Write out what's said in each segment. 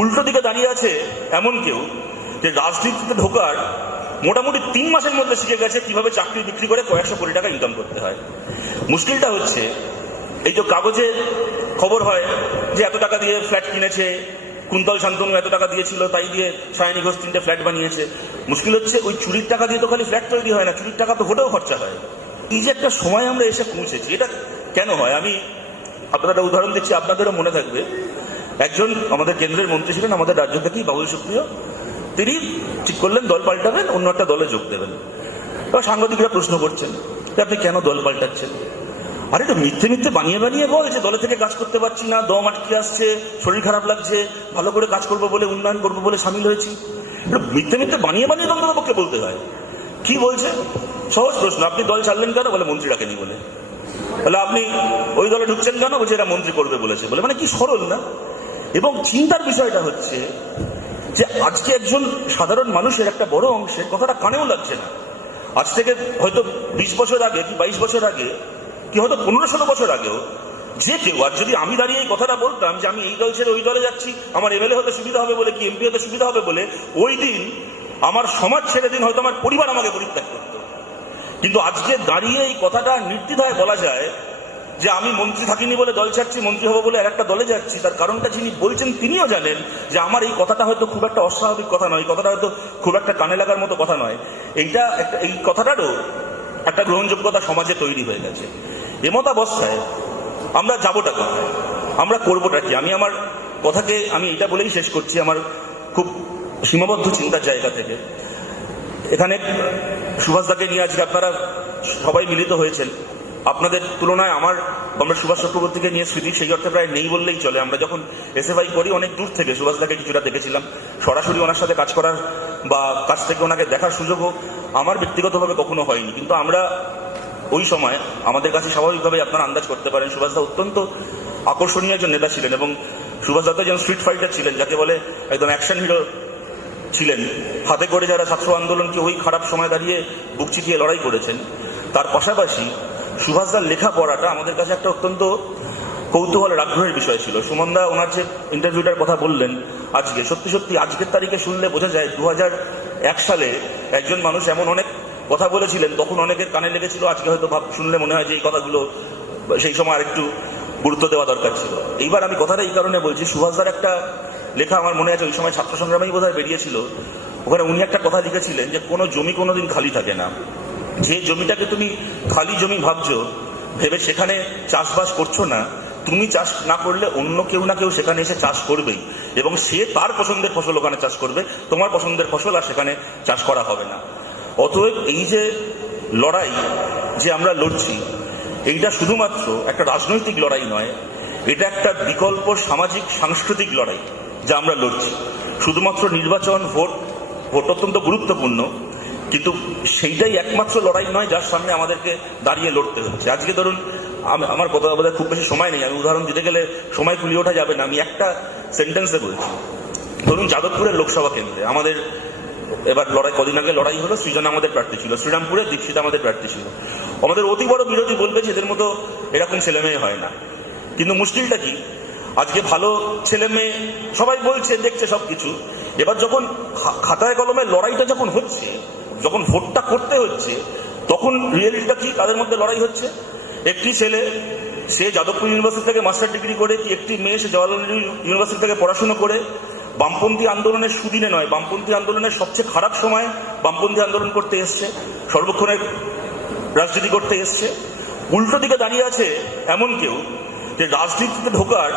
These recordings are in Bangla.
উল্টো দিকে দাঁড়িয়ে আছে এমন কেউ যে রাজনীতিতে ঢোকার মোটামুটি 3 মাসের মধ্যে শিখে গেছে কিভাবে চাকরি বিক্রি করে কয়েকশো কোটি টাকা ইনকাম করতে হয়। মুশকিলটা হচ্ছে এই যে কাগজে খবর হয় যে এত টাকা দিয়ে ফ্ল্যাট কিনেছে, কুন্তল শান্তনু এত টাকা দিয়েছিল, তাই দিয়ে সায়নী ঘোষ 3টে ফ্ল্যাট বানিয়েছে। মুশকিল হচ্ছে ওই চুরির টাকা দিয়ে তো খালি ফ্ল্যাট তৈরি হয় না, চুরির টাকা তো ভোটেও খরচা হয়। এই যে একটা সময় আমরা এসে পৌঁছেছি, এটা কেন হয়? আমি আপনাদের উদাহরণ দিচ্ছি, আপনাদেরও মনে থাকবে। একজন আমাদের কেন্দ্রের মন্ত্রী ছিলেন আমাদের রাজ্য থেকেই, বাবুল সুপ্রিয়। তিনি ঠিক করলেন দল পাল্টাবেন, অন্য একটা দলে যোগ দেবেন। এবার সাংবাদিকরা প্রশ্ন করছেন যে আপনি কেন দল পাল্টাচ্ছেন? আরে এটা মিথ্যে মিথ্যে বানিয়ে বানিয়ে বল যে দলে থেকে কাজ করতে পারছি না, দম আটকে আসছে, শরীর খারাপ লাগছে, ভালো করে কাজ করবো বলে, উন্নয়ন করবো বলে সামিল হয়েছি। এটা মিথ্যে মিথ্যে বানিয়ে বানিয়ে দলের পক্ষে বলতে হয়। কি বলছে? সহজ প্রশ্ন, আপনি দল ছাড়লেন কেন? বলে মন্ত্রী ডাকেনি বলে। তাহলে আপনি ওই দলে ঢুকছেন কেন? বলছে এরা মন্ত্রী করবে বলেছে বলে। মানে কি সরল না? এবং চিন্তার বিষয়টা হচ্ছে যে আজকে একজন সাধারণ মানুষের একটা বড় অংশের কথাটা কানেও লাগছে না। আজ থেকে হয়তো 20 বছর আগে কি 22 বছর আগে কি হয়তো 15-16 বছর আগেও যে কেউ, আর যদি আমি দাঁড়িয়ে এই কথাটা বলতাম যে আমি এই দল ছেড়ে ওই দলে যাচ্ছি, আমার এমএলএ হতে সুবিধা হবে বলে, কি এমপি হতে সুবিধা হবে বলে, ওই দিন আমার সমাজ ছেড়ে দিন হয়তো আমার পরিবার আমাকে পরিত্যাগ করতো। কিন্তু আজকে দাঁড়িয়ে এই কথাটা নির্দ্বিধায় বলা যায় যে আমি মন্ত্রী থাকিনি বলে দল ছাড়ছি, মন্ত্রী হবো বলে আর একটা দলে যাচ্ছি। তার কারণটা যিনি বলছেন তিনিও জানেন যে আমার এই কথাটা হয়তো খুব একটা অস্বাভাবিক কথা নয়, কথাটা হয়তো খুব একটা কানে লাগার মতো কথা নয়। এই কথাটারও একটা গ্রহণযোগ্যতা সমাজে তৈরি হয়ে গেছে। এমত অবস্থায় আমরা যাবোটা কোথায়, আমরা করবোটা কি? আমি আমার কথাকে আমি এটা বলেই শেষ করছি, আমার খুব সীমাবদ্ধ চিন্তার জায়গা থেকে। এখানে সুভাষদাকে নিয়ে আজকে আপনারা সবাই মিলিত হয়েছেন। আপনাদের তুলনায় আমরা সুভাষ চক্রবর্তীকে নিয়ে স্মৃতি সেই অর্থে প্রায় নেই বললেই চলে। আমরা যখন এসএফআই করি অনেক দূর থেকে সুভাষদাকে কিছুটা দেখেছিলাম, সরাসরি ওনার সাথে কাজ করার বা কাছ থেকে ওনাকে দেখার সুযোগও আমার ব্যক্তিগতভাবে কখনো হয়নি। কিন্তু আমরা ওই সময় আমাদের কাছে স্বাভাবিকভাবে আপনারা আন্দাজ করতে পারেন সুভাষদা অত্যন্ত আকর্ষণীয় একজন নেতা ছিলেন, এবং সুভাষদা তো একজন স্ট্রিট ফাইটার ছিলেন, যাকে বলে একদম অ্যাকশন হিরো ছিলেন। হাতে করে যারা ছাত্র আন্দোলনকে ওই খারাপ সময় দাঁড়িয়ে বুক চিতিয়ে লড়াই করেছেন। তার পাশাপাশি সুভাষদার লেখা পড়াটা আমাদের কাছে একটা অত্যন্ত কৌতূহলের আগ্রহের বিষয় ছিল। সুমনদা ওনার যে ইন্টারভিউটার কথা বললেন আজকে, সত্যি সত্যি আজকের তারিখে শুনলে বোঝা যায় 2001 সালে একজন মানুষ এমন অনেক কথা বলেছিলেন, তখন অনেকের কানে লেগেছিল। আজকে হয়তো শুনলে মনে হয় যে এই কথাগুলো সেই সময় আরেকটু গুরুত্ব দেওয়া দরকার ছিল। এইবার আমি কথাটা এই কারণে বলছি, সুভাষদার একটা লেখা আমার মনে আছে, ওই সময় ছাত্র সংগ্রামেই বোধহয় বেরিয়েছিল। ওখানে উনি একটা কথা লিখেছিলেন যে কোনো জমি কোনোদিন খালি থাকে না। যে জমিটাকে তুমি খালি জমি ভাবছো, ভেবে সেখানে চাষবাস করছো না, তুমি চাষ না করলে অন্য কেউ না কেউ সেখানে এসে চাষ করবেই, এবং সে তার পছন্দের ফসল ওখানে চাষ করবে, তোমার পছন্দের ফসল আর সেখানে চাষ করা হবে না। অতএব এই যে লড়াই যে আমরা লড়ছি, এইটা শুধুমাত্র একটা রাজনৈতিক লড়াই নয়, এটা একটা বিকল্প সামাজিক সাংস্কৃতিক লড়াই যা আমরা লড়ছি। শুধুমাত্র নির্বাচন, ভোট অত্যন্ত গুরুত্বপূর্ণ, কিন্তু সেইটাই একমাত্র লড়াই নয় যার সামনে আমাদেরকে দাঁড়িয়ে লড়তে হচ্ছে। আজকে ধরুন, আমার কথা বলতে খুব বেশি সময় নেই, আমি উদাহরণ দিতে গেলে সময় কুলিয়ে ওঠা যাবে না, আমি একটা সেন্টেন্সে বলছি। ধরুন যাদবপুরের লোকসভা কেন্দ্রে আমাদের এবার লড়াই, কদিন আগে লড়াই হলো, সৃজন আমাদের প্রার্থী ছিল, শ্রীরামপুরে দীক্ষিত আমাদের প্রার্থী ছিল। আমাদের অতি বড় বিরোধী বলবে যে এদের মতো এরকম ছেলে মেয়ে হয় না। কিন্তু মুশকিলটা কি, আজকে ভালো ছেলে মেয়ে সবাই বলছে, দেখছে সবকিছু। এবার যখন খাতায় কলমে লড়াইটা যখন হচ্ছে, যখন ভোটটা করতে হচ্ছে, তখন রিয়েলিটিটা কি? তাদের মধ্যে লড়াই হচ্ছে। একটি ছেলে সে যাদবপুর ইউনিভার্সিটি থেকে মাস্টার ডিগ্রি করে, কি একটি মেয়ে সে জওয়াহরলাল নেহরু ইউনিভার্সিটি থেকে পড়াশোনা করে, বামপন্থী আন্দোলনের সুদিনে নয়, বামপন্থী আন্দোলনের সবচেয়ে খারাপ সময় বামপন্থী আন্দোলন করতে এসছে, সর্বক্ষণের রাজনীতি করতে এসছে। উল্টো দিকে দাঁড়িয়ে আছে এমন কেউ যে রাজনীতিতে ঢোকার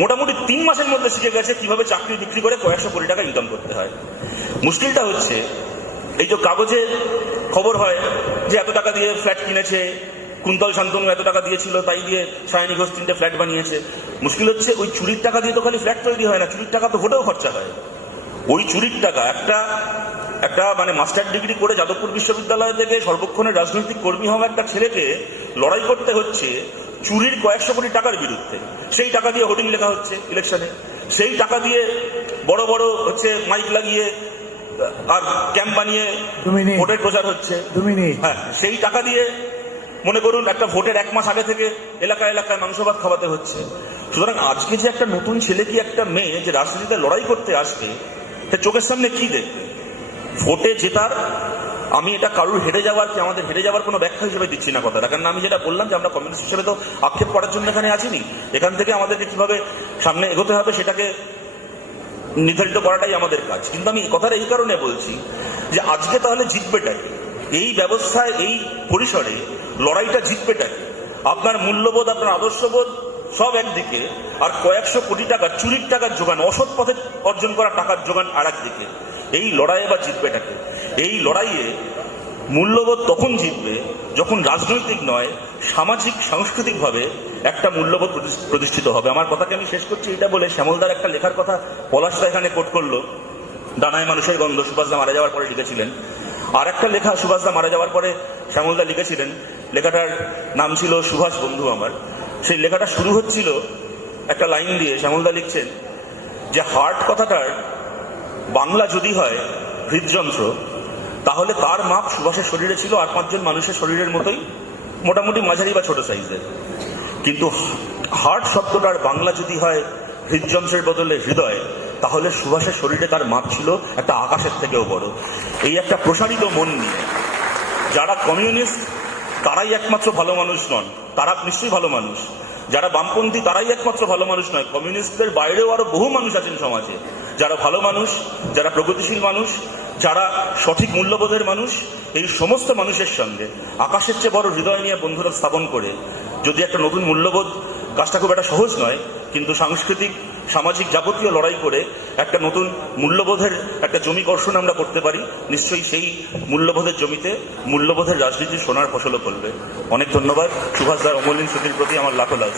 মোটামুটি 3 মাসের মধ্যে শিখে গেছে কিভাবে চাকরি বিক্রি করে কয়েকশো কোটি টাকা ইনকাম করতে হয়। মুশকিলটা হচ্ছে এই যে কাগজে খবর হয় যে এত টাকা দিয়ে ফ্ল্যাট কিনেছে, কুন্তল শান্তনু এত টাকা দিয়েছিল, তাই দিয়ে সায়নী ঘোষ 3টে ফ্ল্যাট বানিয়েছে। মুশকিল হচ্ছে ওই চুরির টাকা দিয়ে তো খালি ফ্ল্যাট তৈরি হয় না, চুরির টাকা তো ভোটেও খরচা হয়। ওই চুরির টাকা একটা মানে মাস্টার ডিগ্রি করে যাদবপুর বিশ্ববিদ্যালয় থেকে সর্বক্ষণের রাজনৈতিক কর্মী হওয়া একটা ছেলেকে লড়াই করতে হচ্ছে চুরির কয়েকশো কোটি টাকার বিরুদ্ধে। সেই টাকা দিয়ে হোর্ডিং লেখা হচ্ছে ইলেকশনে, সেই টাকা দিয়ে বড় বড় মাইক লাগিয়ে আর ক্যাম্প বানিয়ে ভোটের প্রচার হচ্ছে। হ্যাঁ, সেই টাকা দিয়ে মনে করুন একটা ভোটের 1 মাস আগে থেকে এলাকায় এলাকায় মাংস ভাত খাওয়াতে হচ্ছে। সুতরাং আজকে যে একটা নতুন ছেলে কি একটা মেয়ে যে রাজনীতিতে লড়াই করতে আসবে, সে চোখের সামনে কি দেখবে? ভোটে জেতার, আমি এটা কারুর হেরে যাওয়ার কি আমাদের হেরে যাওয়ার কোনো ব্যাখ্যা হিসেবে দিচ্ছি না কথাটা, কারণ আমি যেটা বললাম যে আমরা কমিউনিস্ট হিসেবে তো আক্ষেপ করার জন্য এখানে আসিনি। এখান থেকে আমাদেরকে কিভাবে সামনে এগোতে হবে সেটাকে নির্ধারিত করাটাই আমাদের কাজ। কিন্তু আমি এই কথাটা এই কারণে বলছি যে আজকে তাহলে জিতবেটাকে, এই ব্যবস্থায় এই পরিসরে লড়াইটা জিতবেটাকে, আপনার মূল্যবোধ, আপনার আদর্শবোধ সব একদিকে, আর কয়েকশো কোটি টাকা চুরির টাকার যোগান, অসৎ পথে অর্জন করা টাকার যোগান আর একদিকে। এই লড়াইয়ে বা জিতবেটাকে, এই লড়াইয়ে মূল্যবোধ তখন জিতবে যখন রাজনৈতিক নয়, সামাজিক সাংস্কৃতিকভাবে একটা মূল্যবোধ প্রতিষ্ঠিত হবে। আমার কথাকে আমি শেষ করছি এটা বলে, শ্যামলদার একটা লেখার কথা পলাশদা এখানে কোট করলো, ডানায় মানুষের গন্ধ, সুভাষদা মারা যাওয়ার পরে লিখেছিলেন। আর একটা লেখা সুভাষদা মারা যাওয়ার পরে শ্যামলদা লিখেছিলেন, লেখাটার নাম ছিল সুভাষ বন্ধু আমার। সেই লেখাটা শুরু হচ্ছিল একটা লাইন দিয়ে। শ্যামলদা লিখছেন যে হার্ট কথাটার বাংলা যদি হয় হৃদযন্ত্র, তাহলে তার মাপ সুভাষের শরীরে ছিল আর 5 জন মানুষের শরীরের মতোই, মোটামুটি মাঝারি বা ছোট সাইজের। কিন্তু হার্ট শব্দটার বাংলা যদি হয় হৃদযন্ত্রের বদলে হৃদয়, তাহলে সুভাষের শরীরে তার মাপ ছিল একটা আকাশের থেকেও বড়। এই একটা প্রসারিত মন নিয়ে যারা কমিউনিস্ট তারাই একমাত্র ভালো মানুষ নন, তারা নিশ্চয়ই ভালো মানুষ। যারা বামপন্থী তারাই একমাত্র ভালো মানুষ নয়, কমিউনিস্টদের বাইরেও আরো বহু মানুষ আছেন সমাজে যারা ভালো মানুষ, যারা প্রগতিশীল মানুষ, যারা সঠিক মূল্যবোধের মানুষ। এই সমস্ত মানুষের সঙ্গে আকাশের চেয়ে বড় হৃদয় নিয়ে বন্ধুরা স্থাপন করে যদি একটা নতুন মূল্যবোধ, কাজটা খুব একটা সহজ নয়, কিন্তু সাংস্কৃতিক সামাজিক যাবতীয় লড়াই করে একটা নতুন মূল্যবোধের একটা জমি কর্ষণ আমরা করতে পারি, নিশ্চয়ই সেই মূল্যবোধের জমিতে মূল্যবোধের রাজনীতি সোনার ফসলও ফলবে। অনেক ধন্যবাদ। সুভাষদার অমলিন স্মৃতির প্রতি আমার লাখো লাভ।